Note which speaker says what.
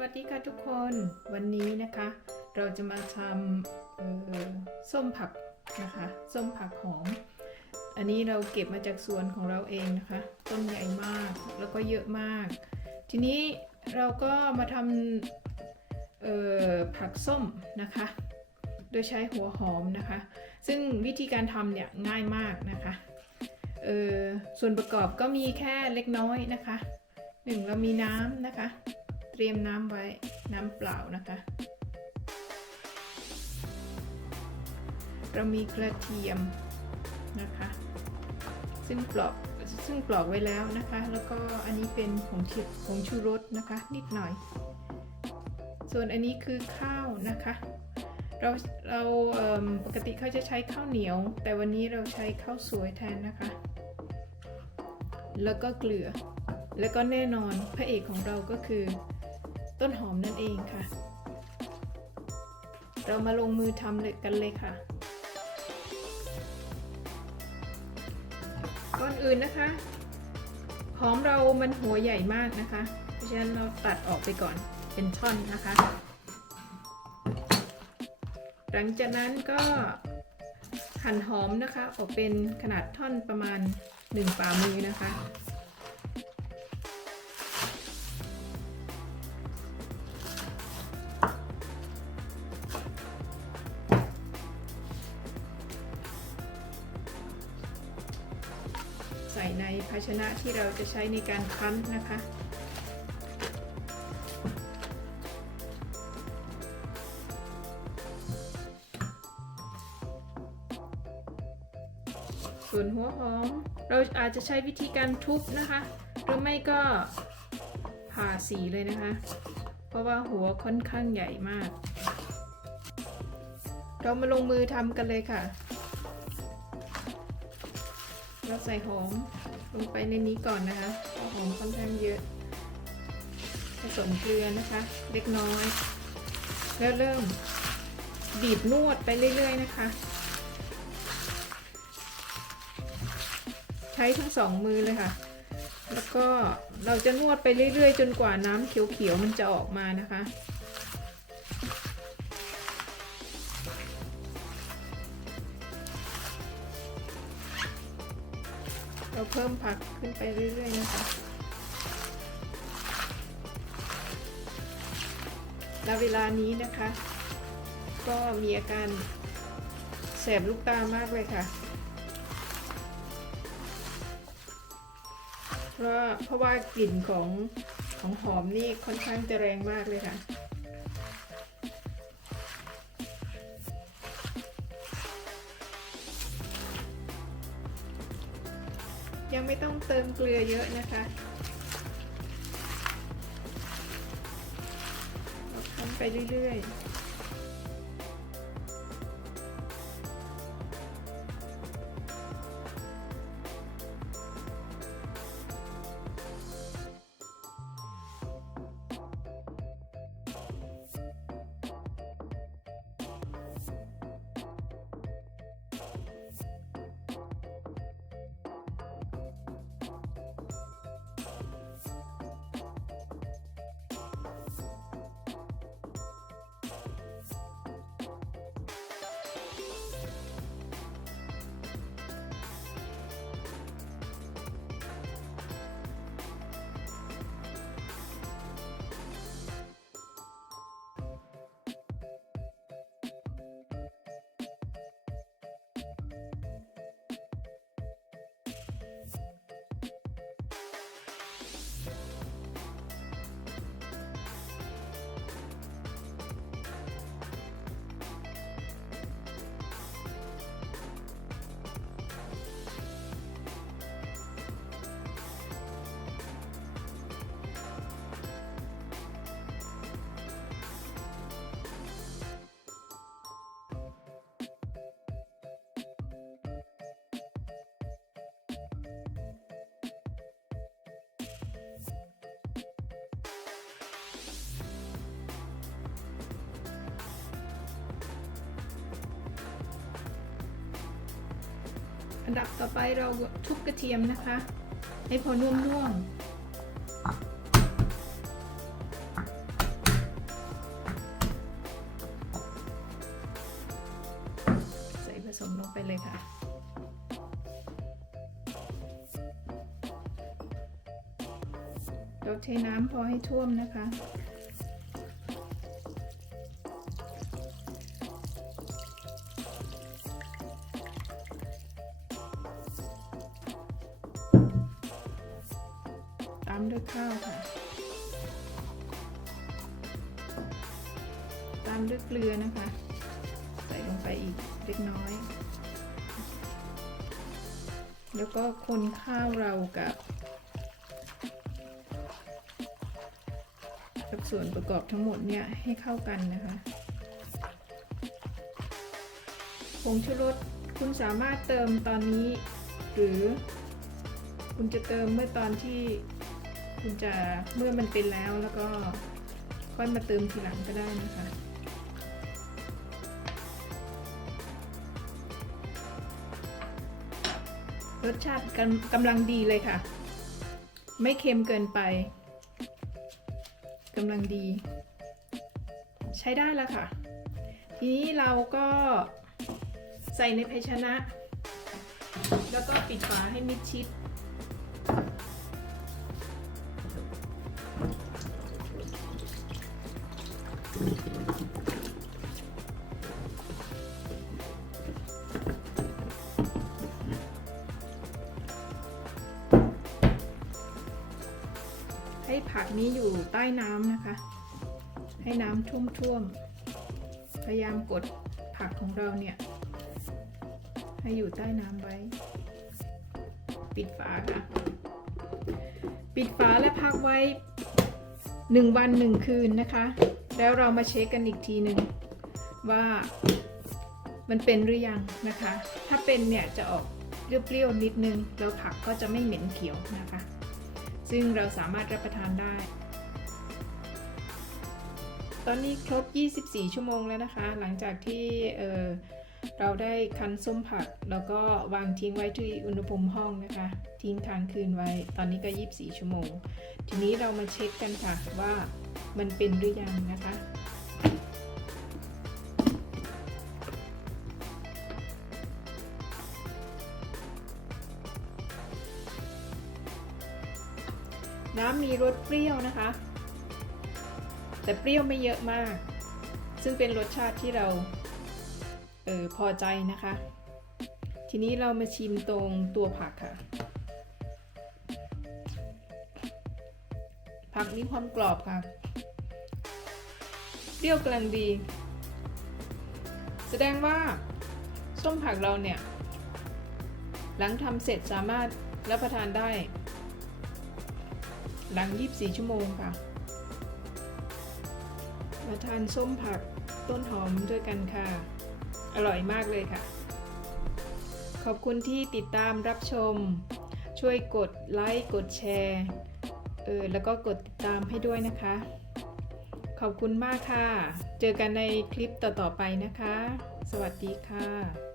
Speaker 1: วัสดีค่ะทุกคนวันนี้นะคะ เราจะมาทำส้มผักนะคะส้มผักหอม อันนี้เราเก็บมาจากสวนของเราเองนะคะ ต้นใหญ่มากแล้วก็เยอะมาก ทีนี้เราก็มาทำผักส้มนะคะ โดยใช้หัวหอมนะคะ ซึ่งวิธีการทำเนี่ยง่ายมากนะคะเอ่อส่วนประกอบก็มีแค่เล็กน้อยนะคะหนึ่งเรามีน้ำนะคะ เตรียมน้ำไว้น้ำเปล่านะคะ เรามีกระเทียมนะคะ ซึ่งปลอกซึ่งปลอกไว้แล้วนะคะ แล้วก็อันนี้เป็นผงชิผงชูรสนะคะ นิดหน่อย ส่วนอันนี้คือข้าวนะคะ เราเราเปกติเขาจะใช้ข้าวเหนียว แต่วันนี้เราใช้ข้าวสวยแทนนะคะ แล้วก็เกลือ แล้วก็แน่นอนพระเอกของเราก็คือ ต้นหอมนั่นเองค่ะ เรามาลงมือทำเลยกันเลยค่ะ ก่อนอื่นนะคะ หอมเรามันหัวใหญ่มากนะคะ เพราะฉะนั้นเราตัดออกไปก่อนเป็นท่อนนะคะ หลังจากนั้นก็หั่นหอมนะคะ ออกเป็นขนาดท่อนประมาณ 1 ฝ่ามือนะคะ ใส่ในภาชนะที่เราจะใช้ในการคั้นนะคะ ส่วนหัวหอมเราอาจจะใช้วิธีการทุบนะคะ หรือไม่ก็ผ่าสีเลยนะคะ เพราะว่าหัวค่อนข้างใหญ่มาก เรามาลงมือทำกันเลยค่ะ เราใส่หอมลงไปในนี้ก่อนนะคะเพราะหอมค่อนข้างเยอะผสมเกลือนะคะ เล็กน้อย แล้วเริ่มบีบนวดไปเรื่อย ๆ นะคะ ใช้ทั้งสองมือเลยค่ะ แล้วก็เราจะนวดไปเรื่อย ๆ จนกว่าน้ำเขียว ๆ มันจะออกมานะคะ ราเพิ่มผักขึ้นไปเรื่อยๆนะคะแล้วเวลานี้นะคะ ก็มีอาการแสบลูกตามากเลยค่ะ เพราะเพราะว่ากลิ่นของของหอมนี่ค่อนข้างจะแรงมากเลยค่ะ ไม่ต้องเติมเกลือเยอะนะคะเราทำไปเรื่อยๆ Thank you. อันดับต่อไปเราทุบกระเทียมนะคะ ให้พอนุ่มร่ใส่ผสมลงไปเลยค่ะเราใช้น้ำพอให้ท่วมนะคะามด้วยข้าวค่ะ ตามด้วยเกลือนะคะ ใส่ลงไปอีกเล็กน้อย แล้วก็คนข้าวเรากับกับส่วนประกอบทั้งหมดเนี่ยให้เข้ากันนะคะผงชูรสคุณสามารถเติมตอนนี้ หรือคุณจะเติมเมื่อตอนที่ คุณจะเมื่อมันเป็นแล้วแล้วก็ค่อยมาเติมทีหลังก็ได้นะคะรสชาติกำกำลังดีเลยค่ะ ไม่เค็มเกินไปกำลังดี ใช้ได้แล้วค่ะ ทีนี้เราก็ใส่ในภาชนะ แล้วก็ปิดฝาให้มิดชิดักนี้อยู่ใต้น้ำนะคะ ให้น้ำท่วมๆ พยายามกดผักของเราเนี่ย ให้อยู่ใต้น้ำไว้ ปิดฝาค่ะ ปิดฝาและพักไว้ 1 วัน 1 คืนนะคะ แล้วเรามาเช็คกันอีกทีหนึ่งว่ามันเป็นหรือยังนะคะ ถ้าเป็นเนี่ยจะออกเปรี้ยวๆนิดนึง แล้วผักก็จะไม่เหม็นเขียวนะคะ ซึ่งเราสามารถรับประทานได้ ตอนนี้ครบ 24 ชั่วโมงแล้วนะคะ หลังจากที่เเราได้คั้นส้มผัก แล้วก็วางทิ้งไว้ที่อุณหภูมิห้องนะคะ ทิ้งทางคืนไว้ ตอนนี้ก็ 24 ชั่วโมง ทีนี้เรามาเช็คกันค่ะว่ามันเป็นหรือยังนะคะ น้ำมีรสเปรี้ยวนะคะ แต่เปรี้ยวไม่เยอะมาก ซึ่งเป็นรสชาติที่เราเออพอใจนะคะ ทีนี้เรามาชิมตรงตัวผักค่ะ ผักมีความกรอบค่ะ เปรี้ยวกำลังดี แสดงว่าส้มผักเราเนี่ย หลังทำเสร็จสามารถรับประทานได้ หลัง 24 ชั่วโมงค่ะ มาทานส้มผักต้นหอมด้วยกันค่ะ อร่อยมากเลยค่ะ ขอบคุณที่ติดตามรับชม ช่วยกดไลค์กดแชร์เออแล้วก็กดติดตามให้ด้วยนะคะ ขอบคุณมากค่ะ เจอกันในคลิปต่อๆไปนะคะ สวัสดีค่ะ